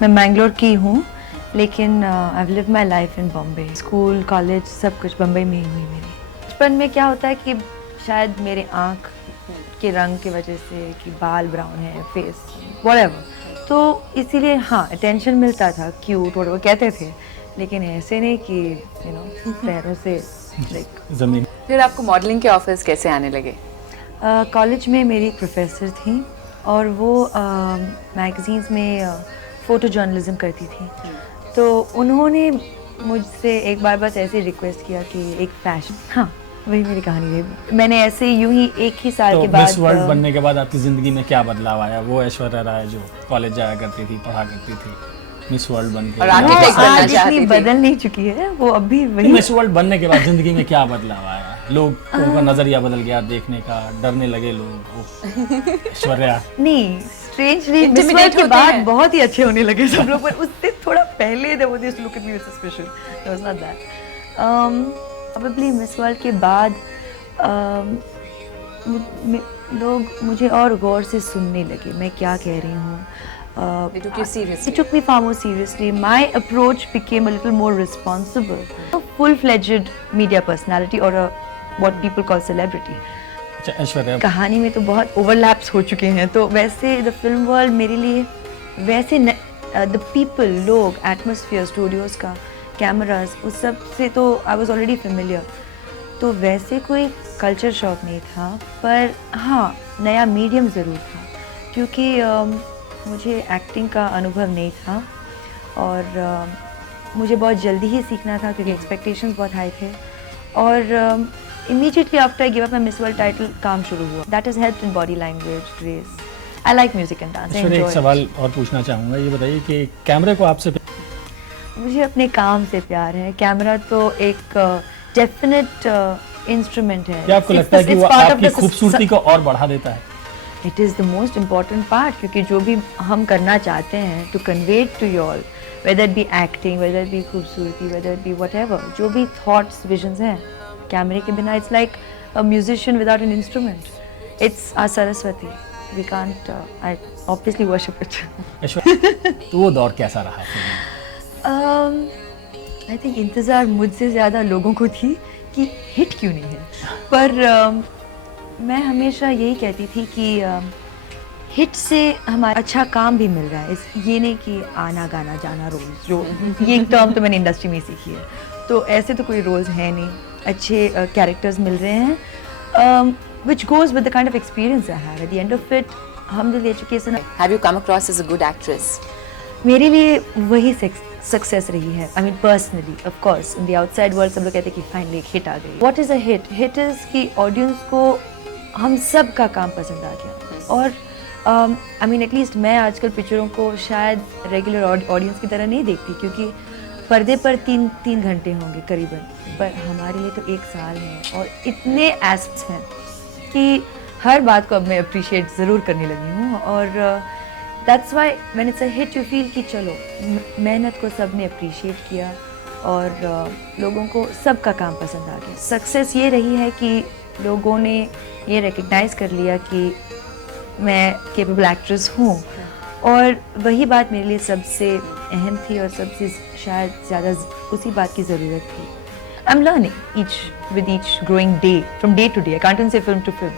मैं मैंगलोर की हूँ, लेकिन I live my life in Bombay. School, college, सब कुछ बम्बई में ही हुई मेरी। बचपन में क्या होता है कि शायद मेरे आँख के रंग की वजह से कि बाल ब्राउन है, फेस व्हाटएवर, तो इसीलिए हाँ अटेंशन मिलता था, क्यूट और वो कहते थे, लेकिन ऐसे नहीं कि पैरों से लाइक जमीन। फिर आपको मॉडलिंग के ऑफर्स कैसे आने लगे? कॉलेज में मेरी एक प्रोफेसर थी और वो मैगजीन्स में फ़ोटो जर्नलिज्म करती थी, तो उन्होंने मुझसे एक बार बस ऐसे रिक्वेस्ट किया कि एक फैशन, हाँ वही मेरी कहानी रही। मैंने ऐसे यूं ही एक ही साल के बाद मिस वर्ल्ड बनने के बाद आपकी ज़िंदगी में क्या बदलाव आया? वो ऐश्वर्या राय जो कॉलेज जाया करती थी, पढ़ा करती थी, मिस वर्ल्ड बन के और आर्किटेक्ट बनना आज चाहती इतनी थी। बदल नहीं चुकी है, वो अभी वही। मिस वर्ल्ड बनने के बाद ज़िंदगी में क्या बदलाव आया? लोग उनका नज़रिया बदल गया देखने का, डरने लगे लोग। ओह, ऐश्वर्या नहीं, स्ट्रेंजली मिस Intimidate वर्ल्ड के होते बाद हैं। बहुत ही अच्छे होने लगे सब लोग, पर उससे थोड़ा पहले they would just look at me with suspicion. It was not that. Probably miss world के बाद लोग मुझे और गौर से सुनने लगे, मैं क्या कह रही हूँ। They took you seriously. It took me far more seriously. My approach became a little more responsible. A full-fledged media personality or a what people call celebrity. अच्छा ऐश्वर्या, कहानी में तो बहुत ओवरलैप्स हो चुके हैं, तो वैसे द फिल्म वर्ल्ड मेरे लिए वैसे द पीपल, लोग, एटमॉस्फेयर, स्टूडियोज़ का, कैमरास, उस सब से तो आई वाज ऑलरेडी फेमिलियर, तो वैसे कोई कल्चर शॉक नहीं था, पर हाँ नया मीडियम ज़रूर था, क्योंकि मुझे एक्टिंग का अनुभव नहीं था और मुझे बहुत जल्दी ही सीखना था क्योंकि एक्सपेक्टेशंस बहुत हाई थे, और immediately after I gave up my Miss World title काम शुरू हुआ. That has helped in body language, grace. I like music and dance. I Aishwarya enjoy एक it. सवाल और पूछना चाहूँगा, ये बताइए कि कैमरे को आपसे मुझे अपने काम से प्यार है। कैमरा तो एक डेफिनेट इंस्ट्रूमेंट है। क्या आपको It's लगता है the- कि it's वो part of आपकी the खूबसूरती को और बढ़ा देता है? It is the most important part, क्योंकि जो भी हम करना चाहते हैं to convey it to you all, whether it be acting, whether it be खूबसूरती, whether it be whatever, जो भी thoughts, visions हैं, कैमरे के बिना it's like a musician without an instrument. It's our Saraswati. We can't. I obviously worship it. Aishwarya, तो वो दौर कैसा रहा फिल्म? I think इंतज़ार मुझसे ज़्यादा लोगों को थी कि हिट क्यों नहीं है, पर मैं हमेशा यही कहती थी कि हिट से हमारा अच्छा काम भी मिल रहा है। ये नहीं कि आना गाना जाना रोल्स, जो ये एक टर्म तो मैंने इंडस्ट्री में सीखी है, तो ऐसे तो कोई रोल्स है नहीं, अच्छे कैरेक्टर्स मिल रहे हैं, which goes with the kind of experience I had. At the end of it, alhamdulillah, education Have you come across as a good actress? मेरे लिए वही सक्सेस रही है। I mean personally, of course, in the outside world सब लोग कहते हैं कि फाइनली एक हिट आ गई। What is a hit? Hit is कि ऑडियंस को हम सब का काम पसंद आ गया, और I mean एटलीस्ट मैं आजकल पिक्चरों को शायद रेगुलर ऑडियंस की तरह नहीं देखती, क्योंकि पर्दे पर तीन घंटे होंगे करीबन, पर हमारे लिए तो एक साल है और इतने एस्पेक्ट्स हैं कि हर बात को अब मैं अप्रिशिएट ज़रूर करने लगी हूँ, और that's why when it's a hit you feel कि चलो मेहनत को सब ने अप्रिशिएट किया और लोगों को सब का काम पसंद आ गया। सक्सेस ये रही है कि लोगों ने ये रिकग्नाइज़ कर लिया कि मैं केपेबल एक्ट्रेस हूँ, और वही बात मेरे लिए सबसे अहम थी और सबसे शायद ज़्यादा उसी बात की ज़रूरत थी। I am learning with each growing day, from day to day. I can't even say film to film.